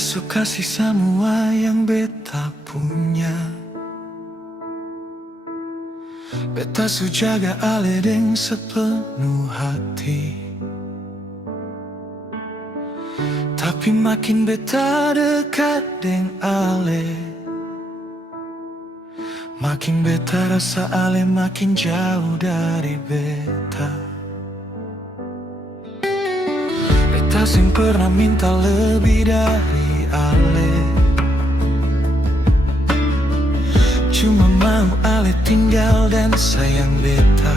Beta suka kasih semua yang beta punya. Beta su jaga ale deng sepenuh hati. Tapi makin beta dekat deng ale, makin beta rasa ale makin jauh dari beta. Beta sing pernah minta lebih dari ale, cuma mau ale tinggal dan sayang beta.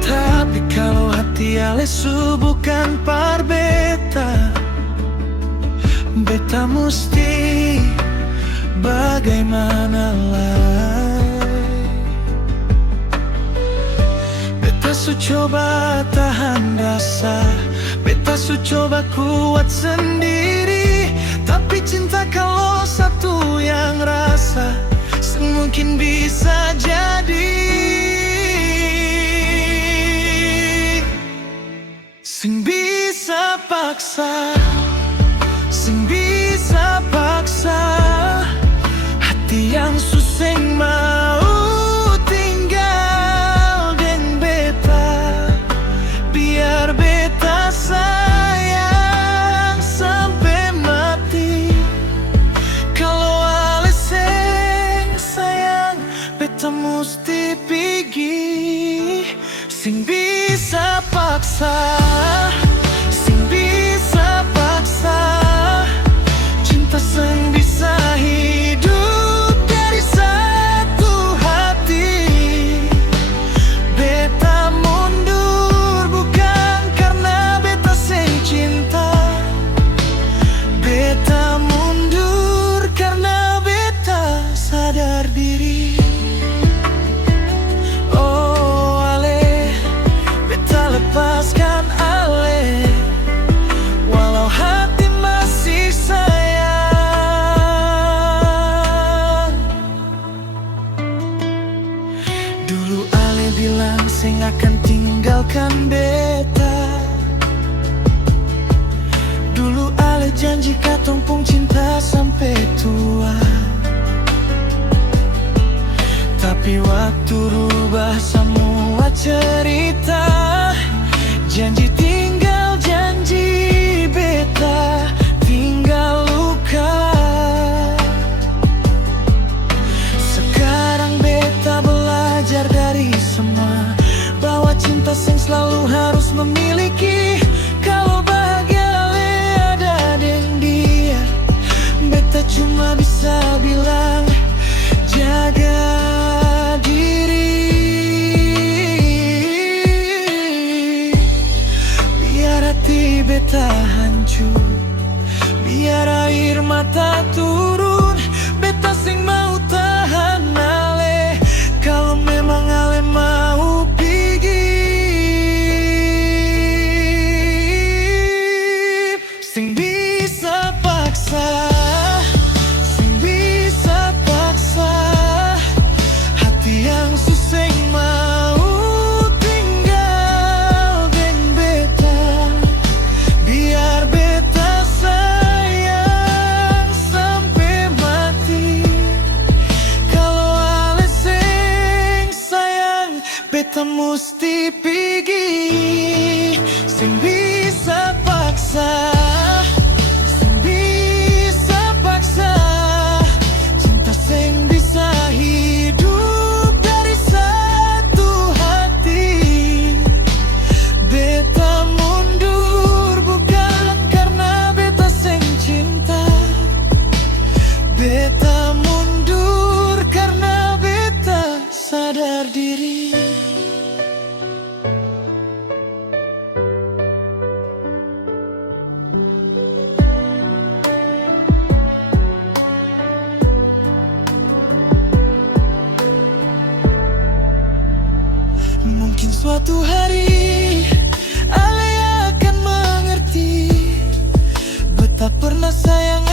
Tapi kalau hati ale su bukan par beta, beta musti bagaimana lagi. Beta su coba tahan rasa, beta su coba kuat sendiri. Tapi cinta kalau satu yang rasa, semungkin bisa jadi. Sing bisa paksa, sing bisa paksa hati yang suseng mau tinggal deng beta, biar beta sayang sampai mati. Kalau ale sing sayang, beta musti pigi. Sing bisa paksa, sing bisa paksa cinta sing bisa hidup dari satu hati. Beta mundur bukan karena beta sing cinta, beta mundur karena beta sadar diri. Oh ale, beta lepaskan ale, walau hati masih sayang. Dulu ale bilang sing akan tinggalkan beta, dulu ale janji katong pung cinta sampai tua. Tapi waktu rubah semua cerita, janji tinggal janji, beta tinggal luka. Sekarang beta belajar dari semua, bahwa cinta sing selalu harus memiliki. Kalau bahagia ale ada deng dia, beta cuma bisa bilang jaga diri. Biar hati beta hancur, biar air mata turun, beta sing mau tahan ale. Kalau memang ale mau pergi, sing bisa paksa, sing bisa paksa hati yang suseng mau tinggal deng beta, biar beta sayang sampai mati. Kalau ale sing sayang, beta musti pergi. Sing bisa paksa, sing bisa paksa cinta sing bisa hidup dari satu hati. Beta mundur bukan karena beta sing cinta, beta mundur karena beta sadar diri. Mungkin suatu hari ale akan mengerti, beta pernah sayang